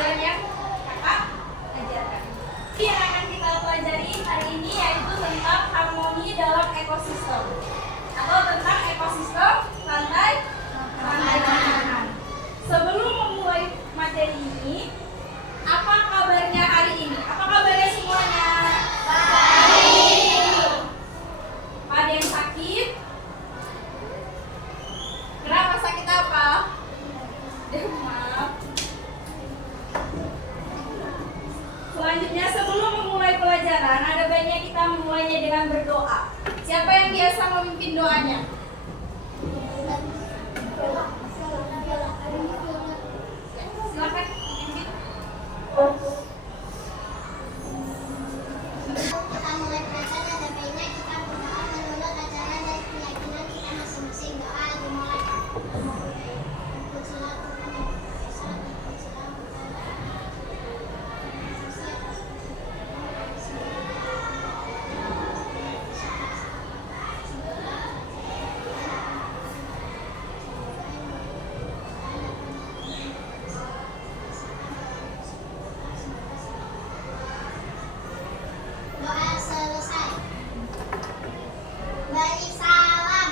pelajaran yang kakak ajarkan. Yang akan kita pelajari hari ini yaitu tentang harmoni dalam ekosistem atau tentang ekosistem rantai makanan. Sebelum memulai materi ini, apa kabarnya hari ini? Apa kabarnya semuanya? Baik. Ada yang sakit? Kenapa sakit apa? Demam. Selanjutnya sebelum memulai pelajaran, ada baiknya kita memulainya dengan berdoa. Siapa yang biasa memimpin doanya? Silakan. Kita mulai belajar dan baiknya kita berdoa menurut ajaran dan keyakinan kita masing-masing. Doa dimulai. Doa selesai. Beri salam.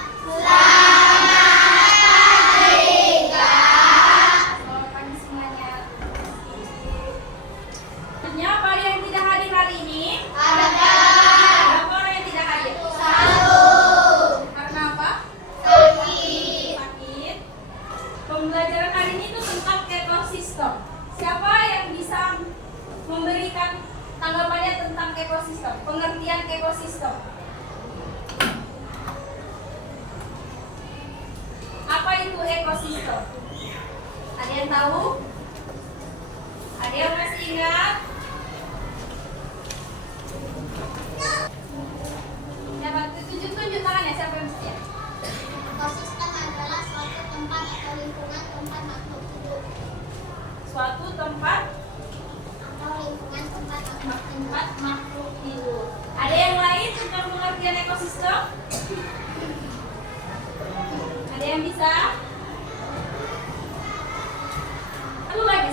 Selamat pagi semuanya. Selanjutnya, apa yang tidak hadir hari ini? Berapa orang yang tidak hadir? Karena apa? Sakit. Pembelajaran hari ini itu tentang ekosistem. Siapa yang bisa memberikan tanggapannya tentang ekosistem? Pengertian ekosistem. Apa itu ekosistem? Ada yang tahu? Ada yang masih ingat? Siapa? Tunjuk tangannya, siapa yang masih ingat? Ekosistem adalah suatu tempat atau lingkungan tempat makhluk hidup Suatu tempat atau lingkungan tempat makhluk hidup. Ada yang lain tentang pengertian ekosistem? Ada yang bisa?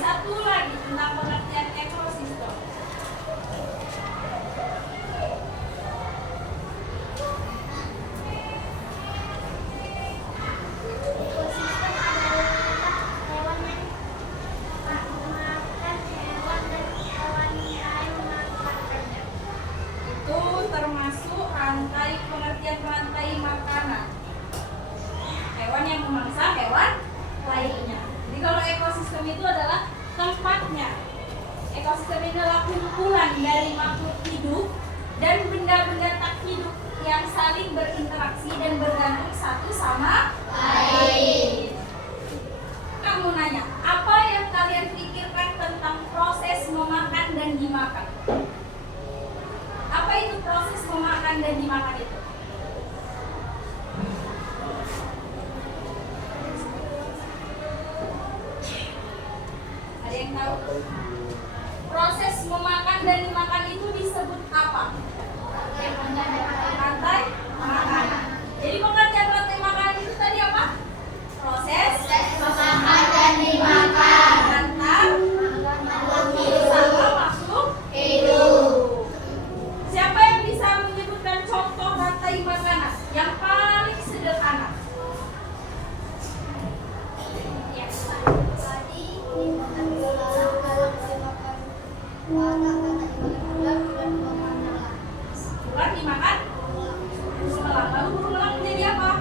Satu lagi tentang pengertian ekosistem. Ekosistem adalah hewan yang memakan hewan dan hewan yang memakannya. Itu termasuk pengertian rantai makanan. Hewan yang memangsa hewan lainnya. Jadi kalau ekosistem itu adalah tempatnya. Ekosistem ini adalah kumpulan dari makhluk hidup dan benda-benda tak hidup yang saling berinteraksi dan bergantung satu sama lain. Kamu nanya, apa yang kalian pikirkan tentang proses memakan dan dimakan? Apa itu proses memakan dan dimakan itu? Ada yang tahu? Proses memakan dan dimakan itu disebut apa? Rantai makanan. Jadi pengertian rantai makanan itu tadi apa? Proses Memakan dan dimakan. antar Makhluk sama makhluk hidup. Siapa yang bisa menyebutkan contoh rantai makanan yang paling sederhana? Ya. Tadi dimakan belalang, belalang dimakan warak, warak dimakan ular, ular dimakan elang. Ular dimakan burung elang. Lalu burung elang menjadi apa?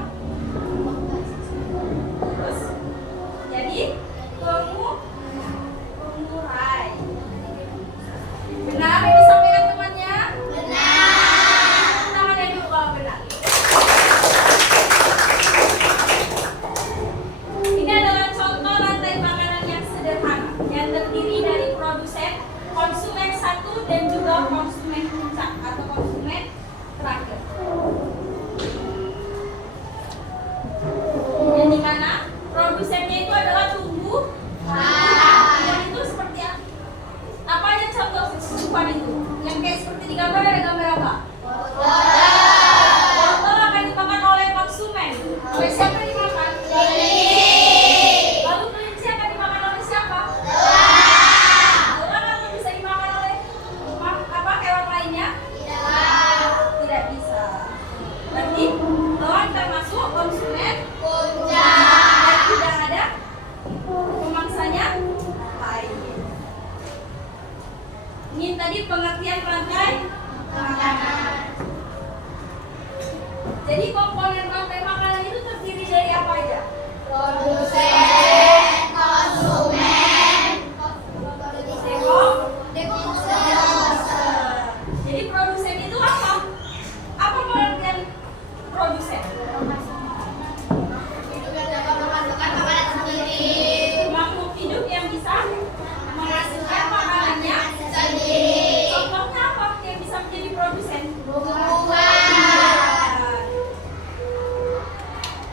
Terus jadi pengurai. Benar yang disampaikan temannya? Benar. Tangannya dulu kalau benar. Ini adalah contoh rantai makanan yang sederhana yang terdiri dari produsen, konsumen satu dan juga konsumen puncak atau konsumen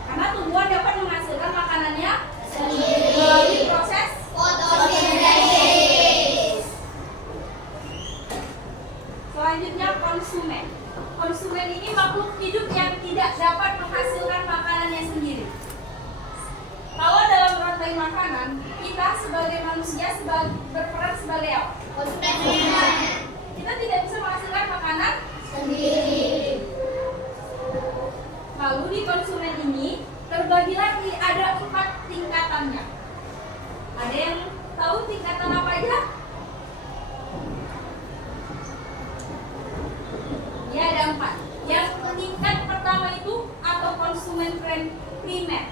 Karena tumbuhan dapat menghasilkan makanannya melalui proses Fotosintesis. selanjutnya konsumen. Konsumen ini makhluk hidup yang tidak dapat menghasilkan makanannya sendiri. Kalau dalam rantai makanan, kita sebagai manusia berperan sebagai apa? Konsumen. Kita tidak bisa menghasilkan makanan. Sendiri. Lalu di konsumen ini terbagi lagi, ada 4 tingkatannya. Ada yang tahu tingkatan apa aja? Ya, ada 4. Yang tingkat pertama itu atau konsumen primer,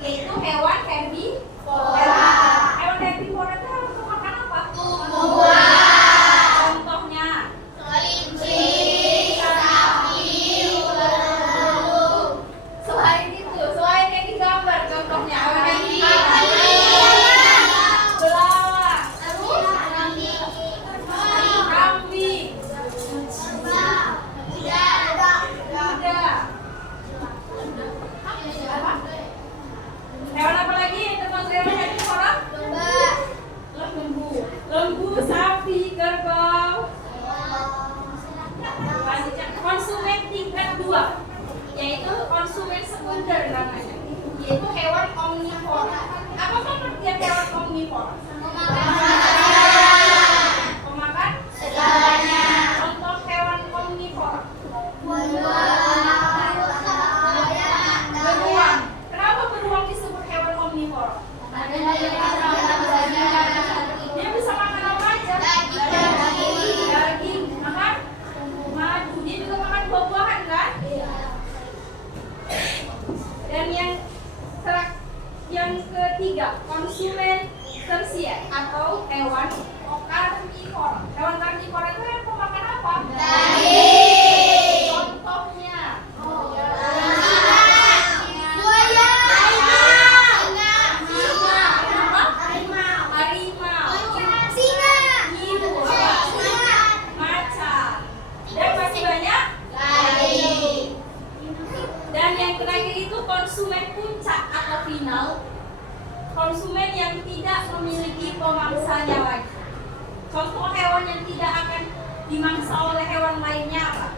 yaitu hewan herbivora. Hewan herbivora itu harus makan apa? Tumbuhan. Contohnya Kelinci, sapi, ular. selain yang digambar, contohnya hewan herbivora. Belalang, kambing, kuda. Hewan apa lagi yang termasuk hewan herbivora? Lembu, sapi, kerbau. Selanjutnya konsumen tingkat 2, yaitu konsumen sekunder namanya, yaitu hewan omnivora. Apa pengertian hewan omnivora? Pemakan Segalanya. contoh hewan omnivora. Beruang. Kenapa beruang disebut hewan omnivora? Dia bisa makan apa aja? Daging, makan madu. Dia juga makan buah-buahan kan? Dan yang ketiga, konsumen tersier atau hewan karnivora. Hewan karnivora itu yang pemakan apa? Contohnya harimau, hiu, macan, dan masih banyak. Dan yang terakhir itu konsumen puncak atau final, konsumen yang tidak memiliki pemangsanya lagi. Contoh hewan yang tidak akan dimangsa oleh hewan lainnya apa?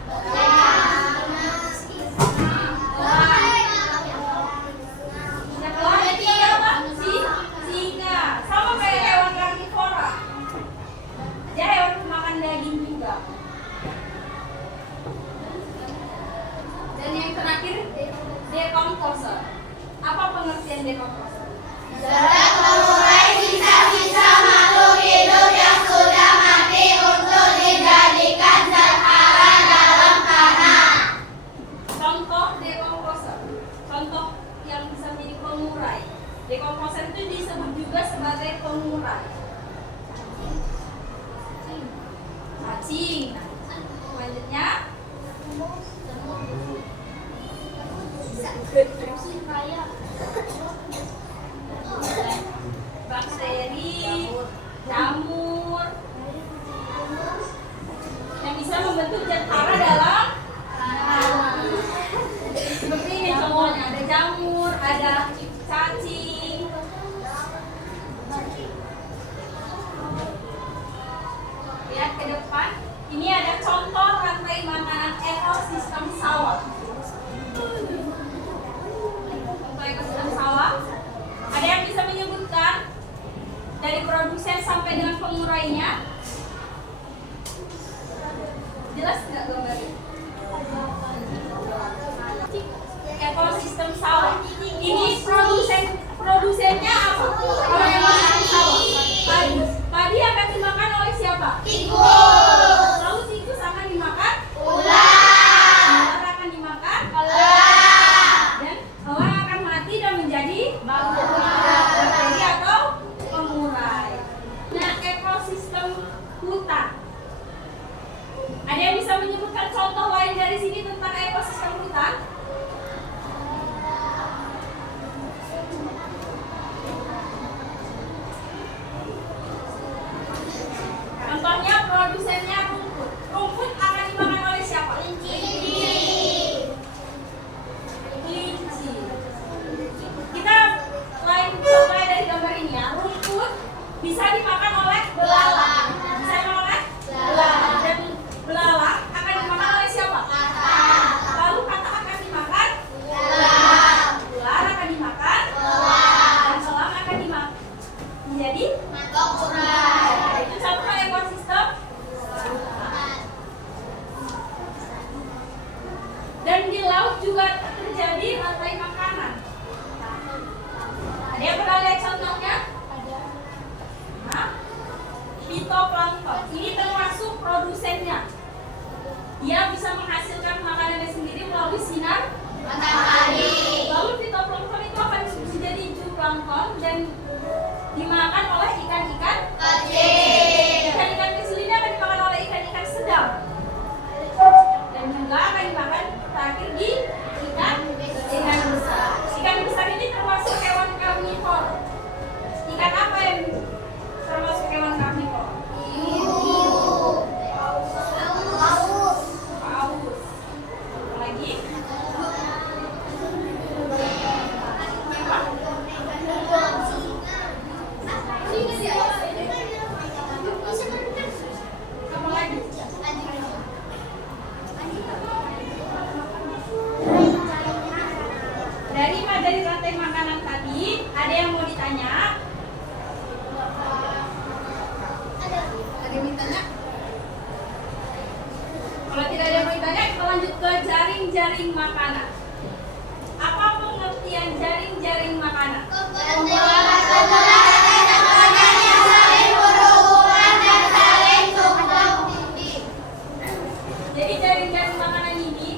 Yang ketiga apa? Singa. Sama kayak hewan karnivora. Dia hewan pemakan daging juga. Dan yang terakhir, decomposer. Apa pengertian decomposer? Memulai sisa-sisa makhluk hidup yang sudah mati untuk dijadikan zat hara dalam tanah. Contoh decomposer. Contoh yang bisa menjadi pengurai. Decomposer itu disebut juga sebagai pengurai. Cacing. Selanjutnya bakteri, jamur, yang bisa membentuk zat hara dalam tanah. Seperti ini contohnya, ada jamur, ada cacing. Lihat ke depan, ini ada contoh rantai makanan ekosistem sawah. Contoh ekosistem juga terjadi rantai makanan. Ada yang pernah lihat contohnya? Nah, fitoplankton ini termasuk produsennya. Dia bisa menghasilkan makanannya sendiri melalui sinar matahari. Lalu fitoplankton itu akan menjadi zooplankton dan dimakan oleh ikan-ikan kecil. Ikan-ikan kecil ini akan dimakan oleh ikan-ikan sedang. Dan juga akan dimakan terakhir di ikan besar. Ikan besar ini termasuk hewan karnivor. Ikan apa yang termasuk hewan karnivor? Paus. Apa lagi? Apa lagi? Dari rantai makanan tadi, ada yang mau ditanya? Ada yang ditanya? Kalau tidak ada yang mau ditanya, kita lanjut ke jaring-jaring makanan. Apa pengertian jaring-jaring makanan? Jadi jaring-jaring makanan ini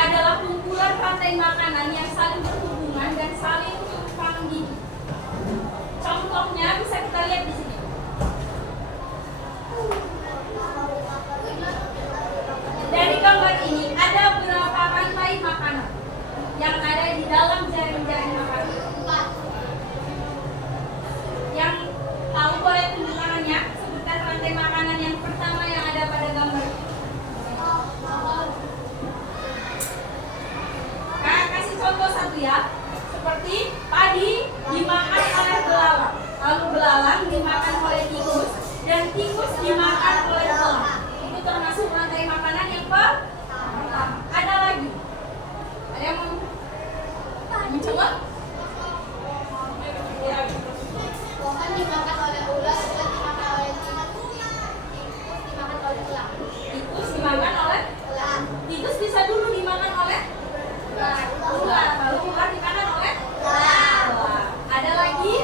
adalah kumpulan rantai makanan yang saling berhubungan dan saling tumpang tindih. Contohnya bisa kita lihat di sini. Dari gambar ini ada berapa rantai makanan yang ada di dalam jaring-jaring makanan? Yang tahu boleh tunjuk tangannya. Sebutkan rantai makanan yang pertama yang ada pada gambar. Kakak kasih contoh satu ya. Seperti padi dimakan oleh belalang, lalu belalang dimakan oleh tikus, dan tikus dimakan oleh elang. Itu termasuk rantai makanan yang pertama. Ada lagi? Ada yang mau mencoba? Pohon dimakan oleh ular, ular dimakan oleh tikus dimakan oleh elang. Tikus dimakan oleh Elang. tikus bisa dulu dimakan oleh ular, lalu ular dimakan oleh elang. Ada lagi?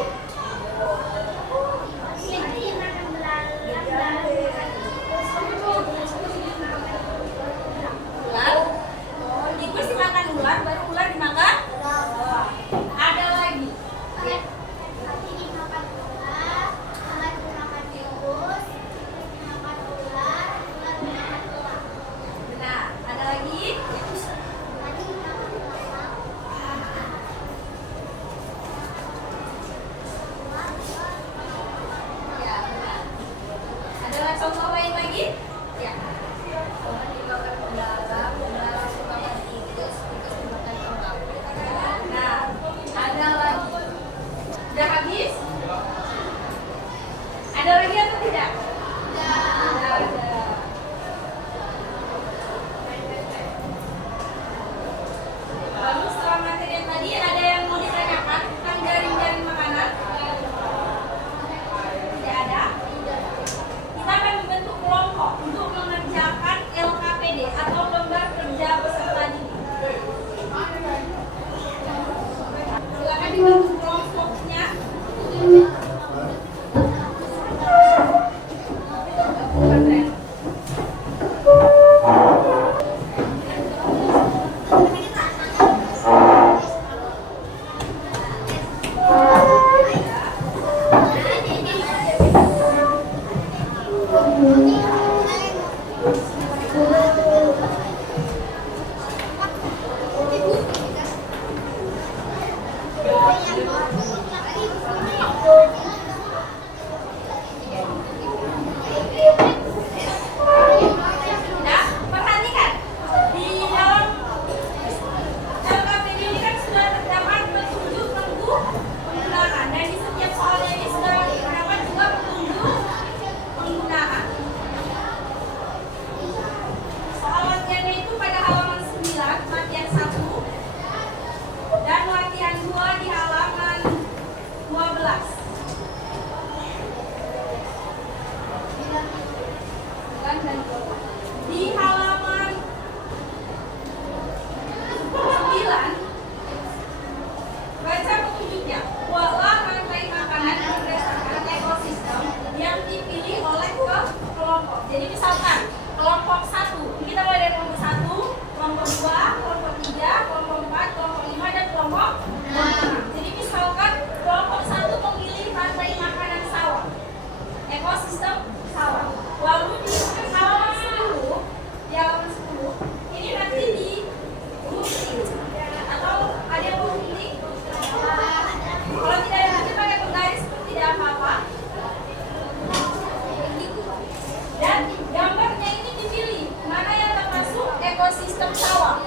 ekosistem sawah.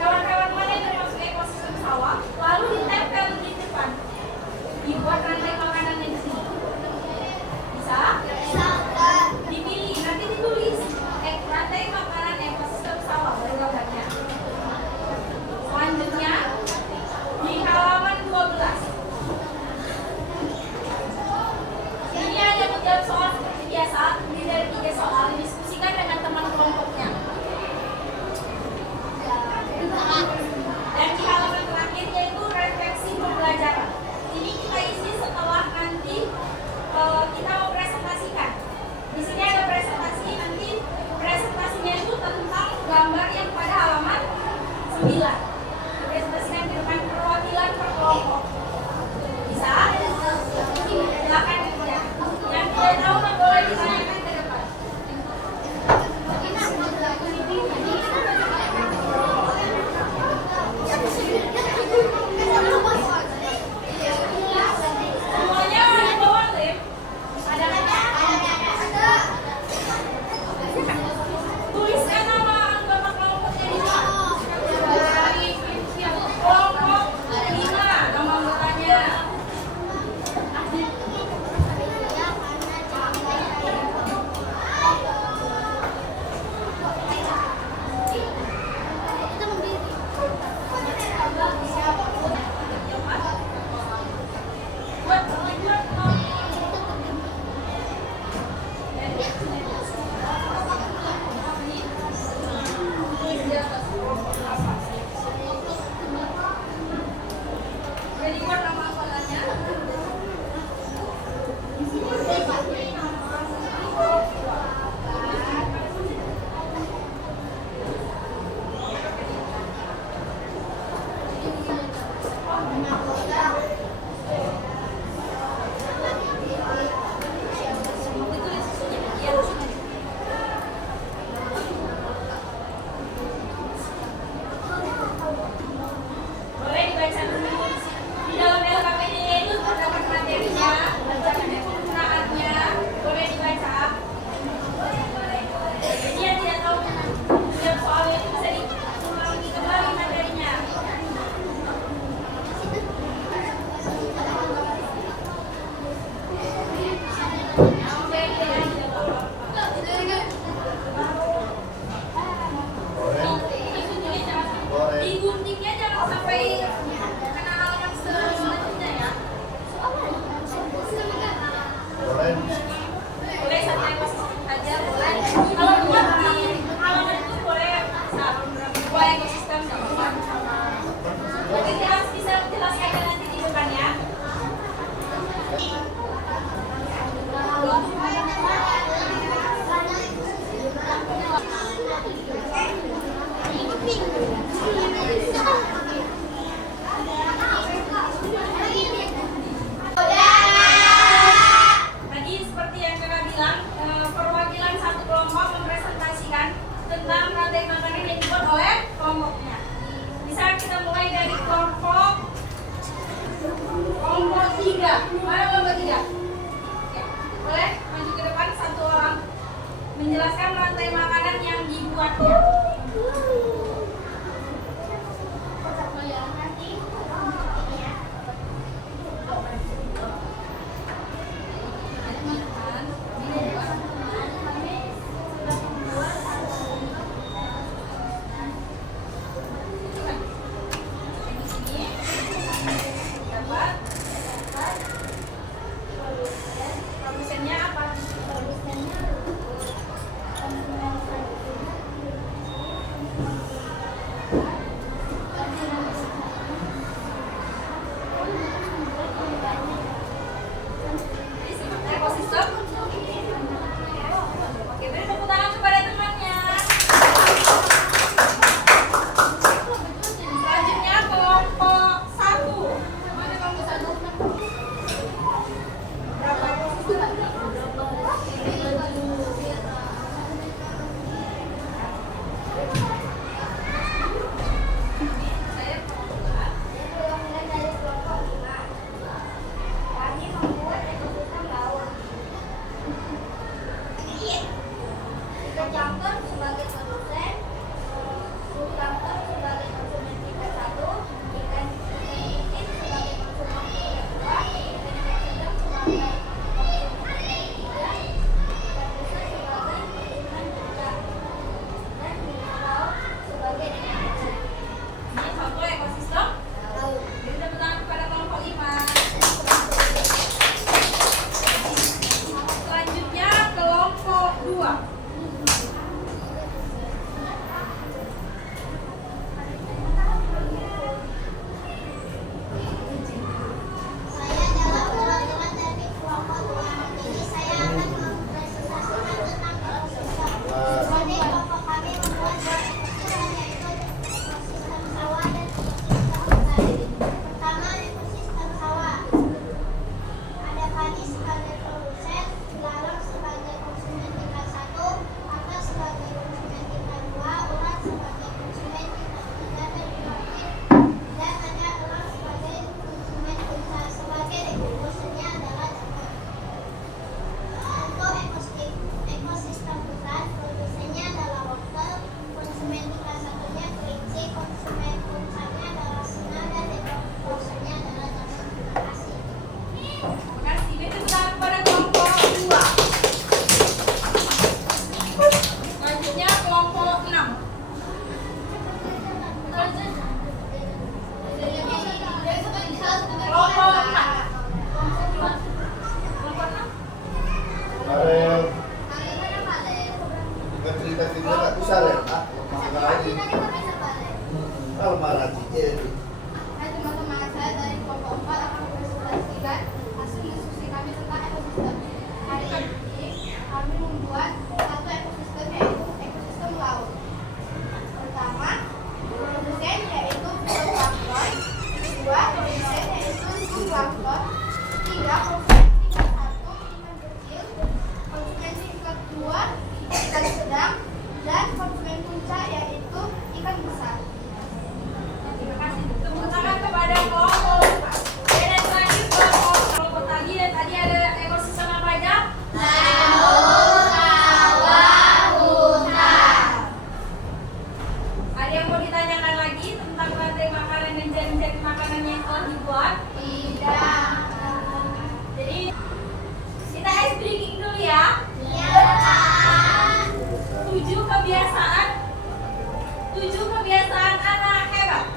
Hewan-hewan mana yang termasuk ekosistem sawah? Lalu ditempel di depan. Dibuat rantai makanannya di sini. Bisa? Dipilih, nanti ditulis rantai makanan ekosistem sawah. Baru gambarnya. Selanjutnya di halaman 12. Ini ada menjawab soal seperti biasa, terdiri dari 3 soal. Diskusikan dengan teman kelompoknya. Dan di halaman terakhir yaitu refleksi pembelajaran. Ini kita isi setelah nanti kita mau presentasikan. Di sini ada presentasi, nanti presentasinya itu tentang gambar yang pada halaman 9. Presentasikan di depan perwakilan per kelompok. Bisa? Silakan ya. Yang tidak tahu boleh ditanyakan ke depan. Semuanya ada bawah lem. Ada tuliskan nama anggota kelompoknya di sini. Kelompok 5 nama anggotanya. Jadi buat nama anggotanya. Boleh dibaca dulu. Di dalam LKPD-nya itu terdapat materinya, penggunaannya, boleh dibaca. Jadi yang tidak tahu jawab soalnya itu bisa diulangi kembali materinya. Diguntingnya jangan sampai kena halaman selanjutnya ya. Boleh sampai ekosistem saja boleh. Kalau buat di halaman itu boleh buat ekosistem nggak apa-apa. Nanti harus bisa jelaskan nanti di depan ya. Tadi seperti yang kakak bilang, perwakilan satu kelompok mempresentasikan tentang rantai makanan yang dibuat oleh kelompoknya. Bisa kita mulai dari kelompok 3. Mana kelompok 3? Oke. Boleh maju ke depan satu orang menjelaskan rantai makanan yang dibuatnya. Produsennya apa? yang mau ditanyakan lagi tentang rantai makanan dan jari-jari makanan yang telah dibuat? Tidak. Jadi kita ice breaking dulu ya. Iya. 7 kebiasaan anak hebat.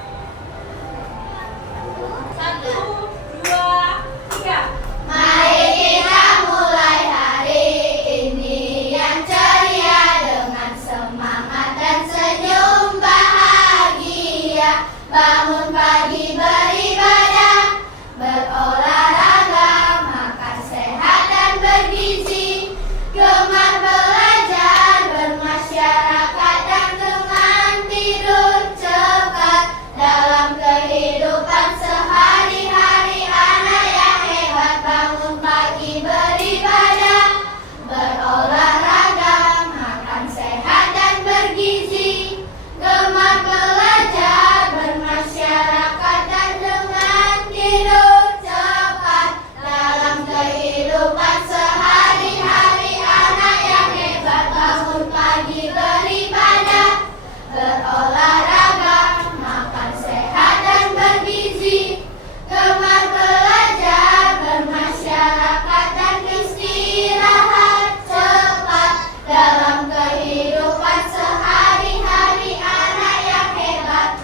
1, 2, 3. Mari kita mulai hari ini yang ceria dengan semangat dan senyum bahagia. Bangun pagi beribadah, berolahraga, makan sehat dan bergizi, gemar belajar, bermasyarakat dan dengan tidur cepat. Dalam kehidupan sehari-hari anak yang hebat, bangun pagi beribadah, berolahraga, makan sehat dan bergizi, gemar belajar, bermasyarakat dan dengan tidur cepat. Dalam kehidupan sehari-hari anak yang hebat, bangun pagi beribadah, berolahraga, makan sehat dan bergizi, gemar belajar, bermasyarakat dan istirahat cepat. Dalam kehidupan sehari-hari anak yang hebat.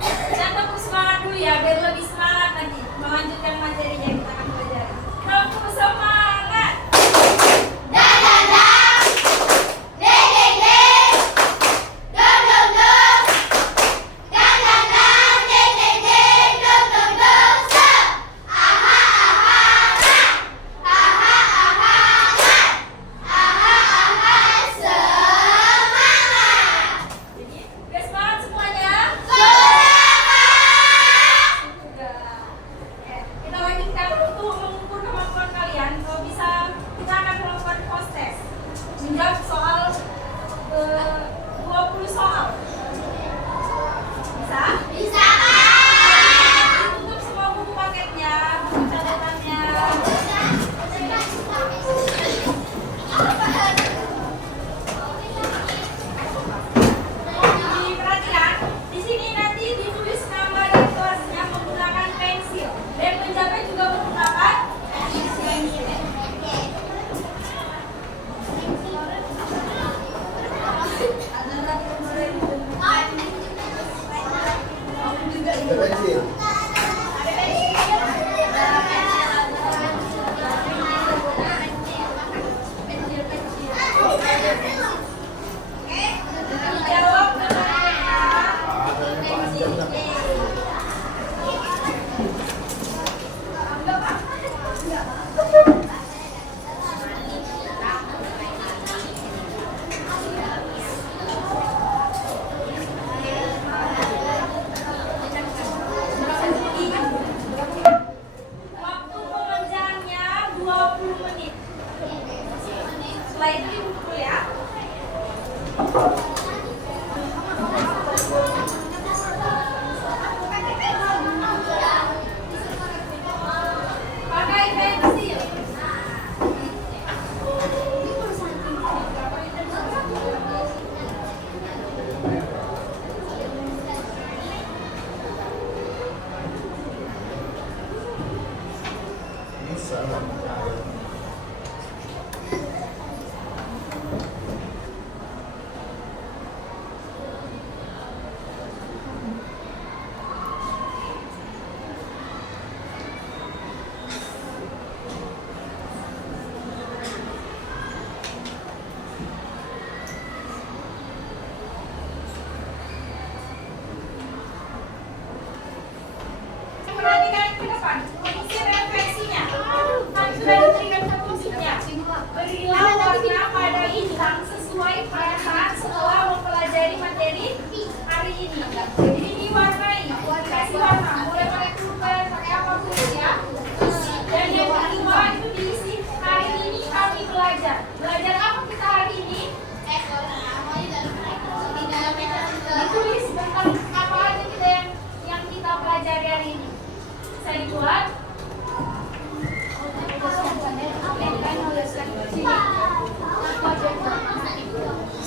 Kita tepuk semangat dulu ya, biar lebih semangat nanti melanjutkan materi yang kita akan pelajari. Tepuk semangat. Dan dan dan, deng deng deng, dong dong dong, dan dan dan, deng deng deng, dong dong dong, stop. Aha aha aha, aha aha aha, aha aha, semangat. Jadi, udah semangat semuanya? Semangat. Sudah. Oke, kita lanjutkan untuk mengukur kemampuan kalian. Kalau bisa, kita akan melakukan post test. Menjawab soal 20 soal. Bisa? Bisa kan? Tutup semua buku paketnya, buku catatannya. Diperhatikan, di sini nanti ditulis nama dan kelasnya menggunakan pensil. Dan penjawabnya juga menggunakan pensil. Jawab dengan pensil. Waktu pengerjaannya 20 menit. Setelah itu dipukul ya. Pakai pensil. Perhatikan ke depan, isi referensinya. Sudah diberikan petunjuknya. Berilah warna pada bintang sesuai perasaan setelah mempelajari materi hari ini. Jadi diwarnai, dikasih warna. Boleh pakai pulpen, pakai apapun ya. Dan yang kedua itu diisi hari ini kami belajar. Belajar apa kita hari ini? Ditulis tentang apa aja kita yang kita pelajari hari ini. Bisa dibuat.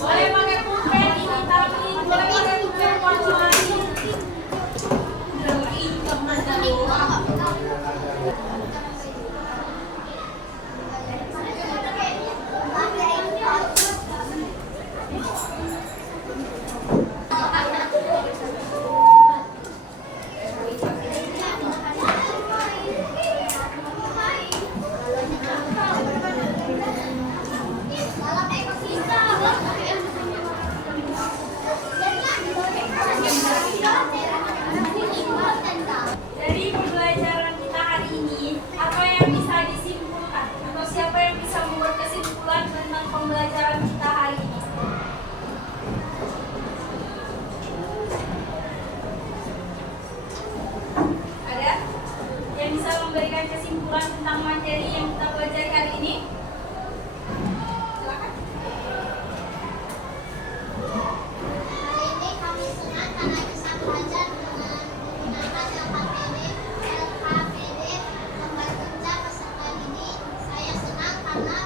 Boleh pakai pulpen ini materi yang kita pelajari hari ini? Silakan. Hari ini kami senang karena bisa belajar dengan menggunakan LKPD, lembar kerja peserta ini. Saya senang karena